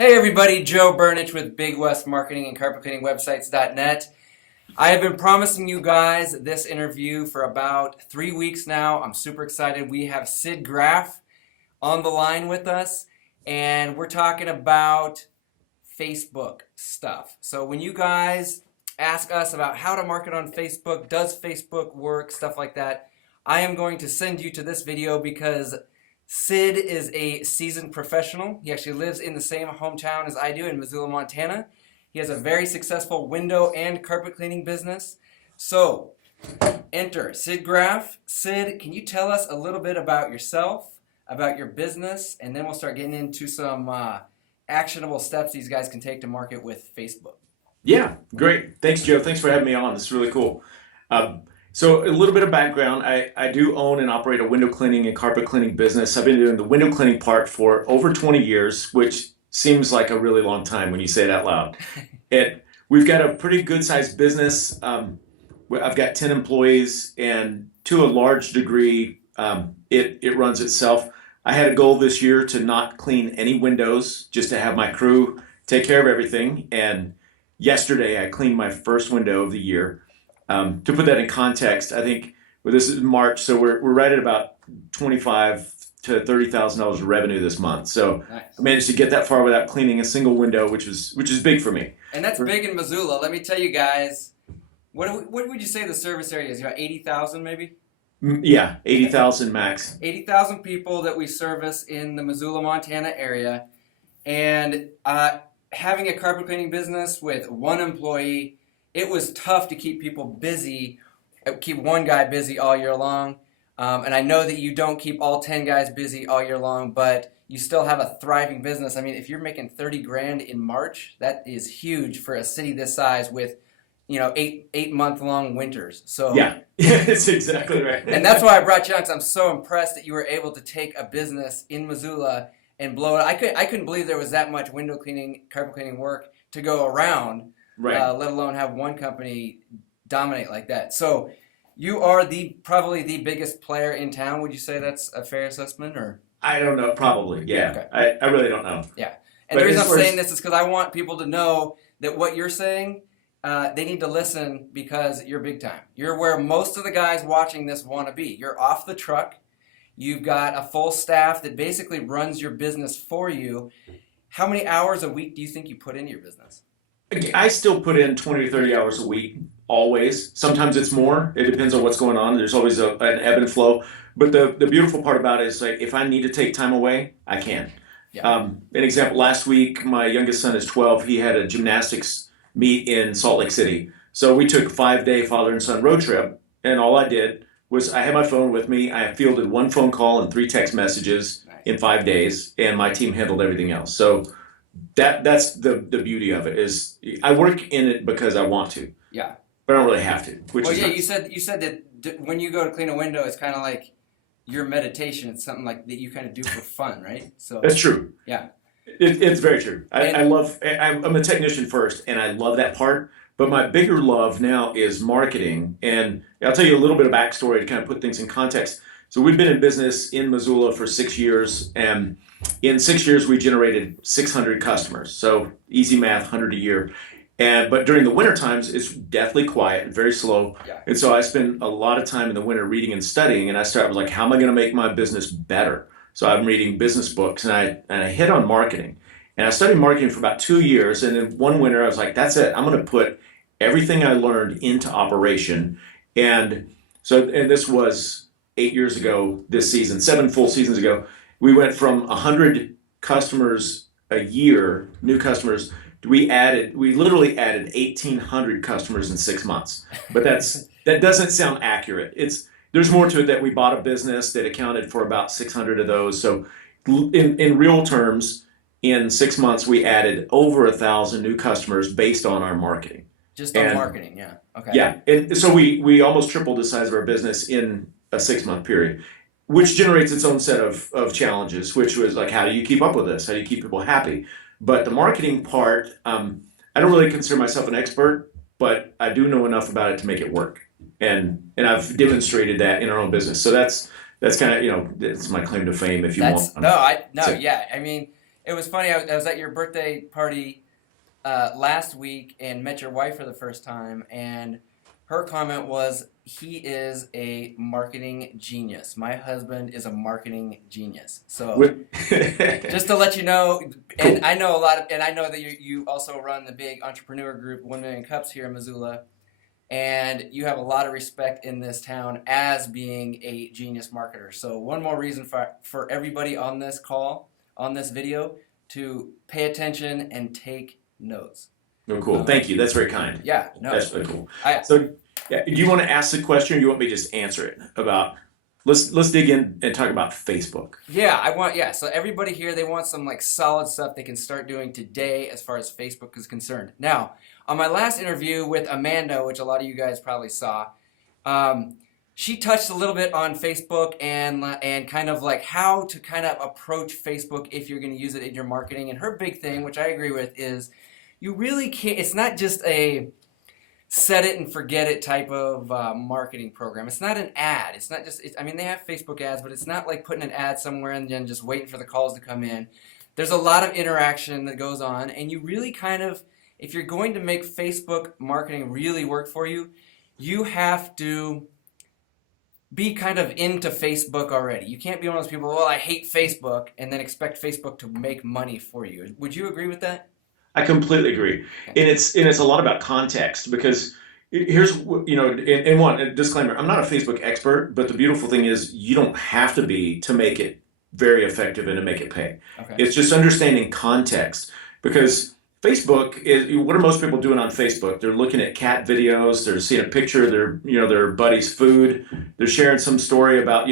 Hey everybody, Joe Burnich with Big West Marketing and Carpet Cleaning Websites.net. I have been promising you guys this interview for about 3 weeks now. I'm super excited. We have Sid Graff on the line with us, and we're talking about Facebook stuff. So when you guys ask us about how to market on Facebook, does Facebook work, stuff like that, I am going to send you to this video because Sid is a seasoned professional. He actually lives in the same hometown as I do in Missoula, Montana. He has a very successful window and carpet cleaning business. So, enter Sid Graff. Sid, can you tell us a little bit about yourself, about your business, and then we'll start getting into some actionable steps these guys can take to market with Facebook. Yeah, great. Thanks, Joe. Thanks for having me on. This is really cool. So a little bit of background. I do own and operate a window cleaning and carpet cleaning business. I've been doing the window cleaning part for over 20 years, which seems like a really long time when you say it out loud. We've got a pretty good sized business. I've got 10 employees, and to a large degree, it runs itself. I had a goal this year to not clean any windows, just to have my crew take care of everything. And yesterday I cleaned my first window of the year. To put that in context, I think this is March, so we're right at about $25,000 to $30,000 of revenue this month. So Nice. I managed to get that far without cleaning a single window, which is big for me. And that's big in Missoula. Let me tell you guys, what would you say the service area is? About 80,000 maybe? Yeah, 80,000 max. 80,000 people that we service in the Missoula, Montana area. And having a carpet cleaning business with one employee, it was tough to keep people busy, keep one guy busy all year long. And I know that you don't keep all 10 guys busy all year long, but you still have a thriving business. I mean, if you're making 30 grand in March, that is huge for a city this size with, 8-month-long winters. So Yeah, it's exactly right. and that's why I brought you on, because I'm so impressed that you were able to take a business in Missoula and blow it. I couldn't believe there was that much window cleaning, carpet cleaning work to go around. Right. Let alone have one company dominate like that. So you are probably the biggest player in town. Would you say that's a fair assessment? Or I don't know, probably. Yeah. Okay. I really don't know. Yeah. And But the reason as I'm far as- saying this is because I want people to know that what you're saying, they need to listen because you're big time. You're where most of the guys watching this want to be. You're off the truck. You've got a full staff that basically runs your business for you. How many hours a week do you think you put into your business? I still put in 20 to 30 hours a week, always. Sometimes it's more. It depends on what's going on. There's always an ebb and flow. But the beautiful part about it is, like, if I need to take time away, I can. Yeah. An example, last week, my youngest son is 12. He had a gymnastics meet in Salt Lake City. So we took a 5-day father and son road trip, and all I did was I had my phone with me. I fielded one phone call and 3 text messages in 5 days, and my team handled everything else. So that's the beauty of it, is I work in it because I want to. Yeah. But I don't really have to. Which Well, is yeah, nice. you said that when you go to clean a window, it's kind of like your meditation. It's something like that you kind of do for fun, right? So That's true. yeah. It's very true. I'm a technician first, and I love that part. But my bigger love now is marketing. And I'll tell you a little bit of backstory to kind of put things in context. So we've been in business in Missoula for 6 years, and in 6 years we generated 600 customers. So easy math, 100 a year. But during the winter times, it's deathly quiet and very slow. Yeah. And so I spend a lot of time in the winter reading and studying, and I started like, how am I going to make my business better? So I'm reading business books, and I hit on marketing. And I studied marketing for about 2 years, and then one winter I was like, that's it. I'm going to put everything I learned into operation. And this was 8 years ago this season, 7 full seasons ago. We went from 100 customers a year, new customers. We literally added 1,800 customers in 6 months. But that doesn't sound accurate. There's more to it, that we bought a business that accounted for about 600 of those. So in real terms, in 6 months, we added over 1,000 new customers based on our marketing. Just on marketing, yeah. Okay. Yeah, and so we almost tripled the size of our business in a 6-month period, which generates its own set of challenges, which was like, how do you keep up with this? How do you keep people happy? But the marketing part, I don't really consider myself an expert, but I do know enough about it to make it work. And I've demonstrated that in our own business. So that's kind of, that's my claim to fame, if you want. Yeah. I mean, It was funny. I was at your birthday party last week and met your wife for the first time, and her comment was, "He is a marketing genius. My husband is a marketing genius." So just to let you know, and I know and I know that you also run the big entrepreneur group, 1 Million Cups here in Missoula, and you have a lot of respect in this town as being a genius marketer. So one more reason for everybody on this call, on this video, to pay attention and take notes. Oh, cool. Thank you. That's very kind. Yeah, no. That's really cool. So, do you want to ask the question, or you want me to just answer it about? Let's dig in and talk about Facebook. Yeah, so everybody here, they want some like solid stuff they can start doing today as far as Facebook is concerned. Now, on my last interview with Amanda, which a lot of you guys probably saw, she touched a little bit on Facebook and kind of like how to kind of approach Facebook if you're going to use it in your marketing. And her big thing, which I agree with, is you really can't, it's not just a set it and forget it type of marketing program. It's not an ad. It's not just, I mean, they have Facebook ads, but it's not like putting an ad somewhere and then just waiting for the calls to come in. There's a lot of interaction that goes on, and you really kind of, if you're going to make Facebook marketing really work for you, you have to be kind of into Facebook already. You can't be one of those people, well, I hate Facebook, and then expect Facebook to make money for you. Would you agree with that? I completely agree, and it's a lot about context, because here's, and one, a disclaimer: I'm not a Facebook expert, but the beautiful thing is you don't have to be to make it very effective and to make it pay. Okay. It's just understanding context, because Facebook is, what are most people doing on Facebook? They're looking at cat videos, they're seeing a picture of their buddy's food, they're sharing some story about,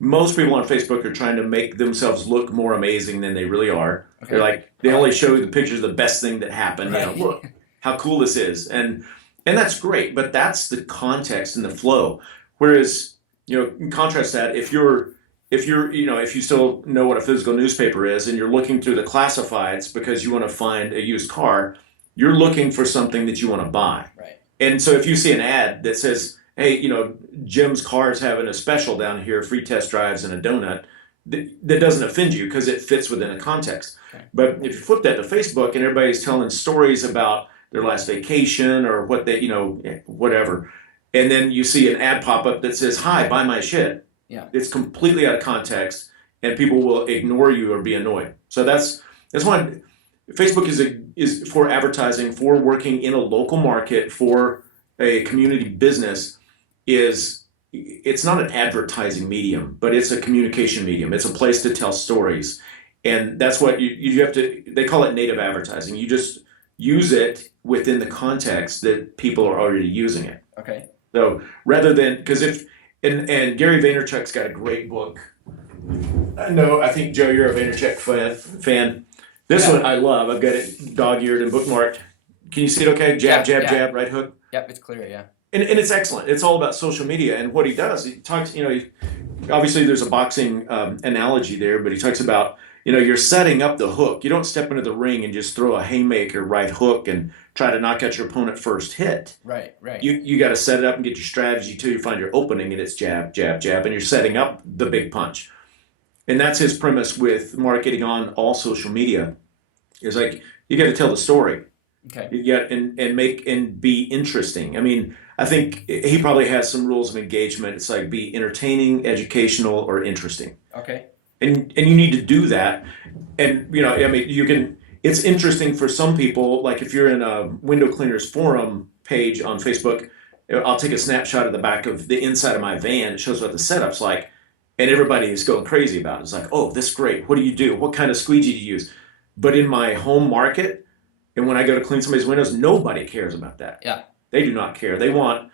most people on Facebook are trying to make themselves look more amazing than they really are. Okay. They're like, they only show the pictures of the best thing that happened. Right. Look how cool this is. And that's great, but that's the context and the flow. Whereas, contrast that, if you still know what a physical newspaper is and you're looking through the classifieds because you want to find a used car, you're looking for something that you want to buy. Right. And so if you see an ad that says, hey, Jim's Car's having a special down here, free test drives and a donut, that doesn't offend you because it fits within a context. Okay. But if you flip that to Facebook and everybody's telling stories about their last vacation or what they, whatever, and then you see an ad pop up that says, hi, buy my shit. Yeah. It's completely out of context, and people will ignore you or be annoyed. So that's why Facebook is for advertising, for working in a local market, for a community business. It's not an advertising medium, but it's a communication medium. It's a place to tell stories, and that's what you have to. They call it native advertising. You just use it within the context that people are already using it. Okay. So rather than, because and Gary Vaynerchuk's got a great book. I think Joe, you're a Vaynerchuk fan. This one I love. I've got it dog-eared and bookmarked. Can you see it okay? Jab, jab, right hook. Yep, it's clear, yeah. And it's excellent. It's all about social media. And what he does, he talks, obviously there's a boxing analogy there, but he talks about, you're setting up the hook. You don't step into the ring and just throw a haymaker right hook and try to knock out your opponent first hit. Right. You got to set it up and get your strategy till you find your opening, and it's jab, jab, jab, and you're setting up the big punch. And that's his premise with marketing on all social media. It's like, you got to tell the story. Okay. You got and make and be interesting. I mean, I think he probably has some rules of engagement. It's like be entertaining, educational, or interesting. Okay. And you need to do that. And you can. It's interesting for some people. Like if you're in a window cleaners forum page on Facebook, I'll take a snapshot of the back of the inside of my van. It shows what the setup's like, and everybody is going crazy about it. It's like, oh, this is great. What do you do? What kind of squeegee do you use? But in my home market, and when I go to clean somebody's windows, nobody cares about that. Yeah. They do not care. They want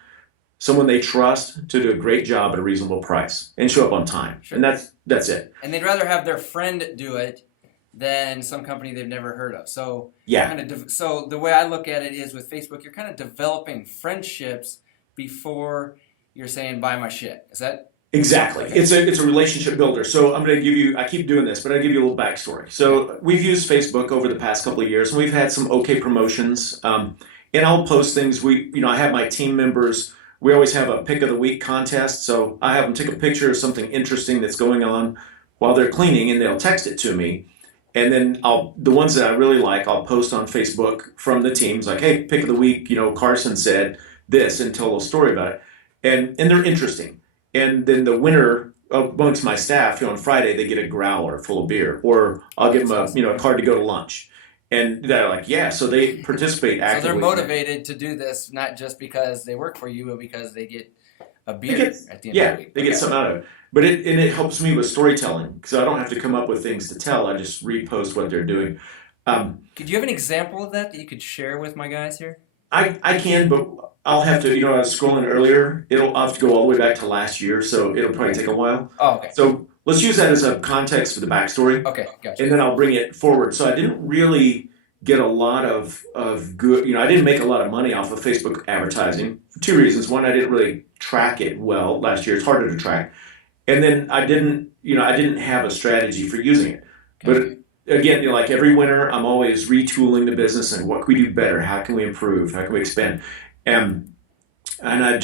someone they trust to do a great job at a reasonable price and show up on time. Sure. And that's it. And they'd rather have their friend do it than some company they've never heard of. So yeah. So the way I look at it is with Facebook, you're kind of developing friendships before you're saying buy my shit. Is that? Exactly. Okay. It's a relationship builder. So I'm going to give you, I keep doing this, but I'll give you a little backstory. So we've used Facebook over the past couple of years, and we've had some okay promotions. And I'll post things. I have my team members. We always have a pick of the week contest. So I have them take a picture of something interesting that's going on while they're cleaning, and they'll text it to me. And then the ones that I really like, I'll post on Facebook from the teams, like, hey, pick of the week, Carson said this, and tell a story about it. And they're interesting. And then the winner amongst my staff, on Friday, they get a growler full of beer, or I'll give them awesome. a card to go to lunch. And they're like, yeah, so they participate So actively. they're motivated to do this, not just because they work for you, but because they get a beer at the end of the week. They get something out of it. But it helps me with storytelling because I don't have to come up with things to tell. I just repost what they're doing. Could you have an example of that you could share with my guys here? I can, but I'll have to, I was scrolling earlier. I'll have to go all the way back to last year, so it'll probably take a while. Oh, okay. So let's use that as a context for the backstory. Okay, gotcha. And then I'll bring it forward. So I didn't really get a lot of good, I didn't make a lot of money off of Facebook advertising for two reasons. One, I didn't really track it well last year. It's harder to track. And then I didn't have a strategy for using it. Gotcha. But again, like every winter, I'm always retooling the business and what can we do better? How can we improve? How can we expand? And I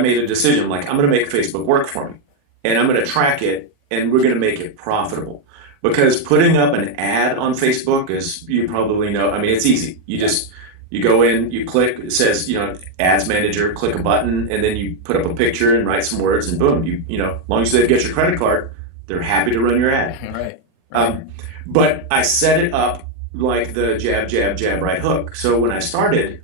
made a decision, like I'm going to make Facebook work for me and I'm going to track it and we're going to make it profitable. Because putting up an ad on Facebook, as you probably know, I mean, it's easy. You go in, you click, it says, ads manager, click a button, and then you put up a picture and write some words, and boom, as long as they get your credit card, they're happy to run your ad. Right. But I set it up like the jab, jab, jab, right hook. So when I started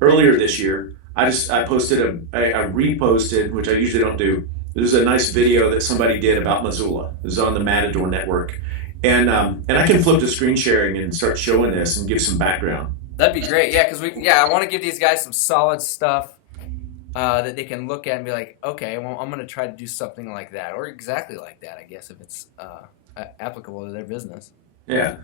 earlier this year, I posted I reposted, which I usually don't do. There's a nice video that somebody did about Missoula. It was on the Matador network. And I can flip to screen sharing and start showing this and give some background. That'd be great. Yeah, because I want to give these guys some solid stuff that they can look at and be like, okay, well, I'm going to try to do something like that or exactly like that, I guess, if it's applicable to their business. Yeah.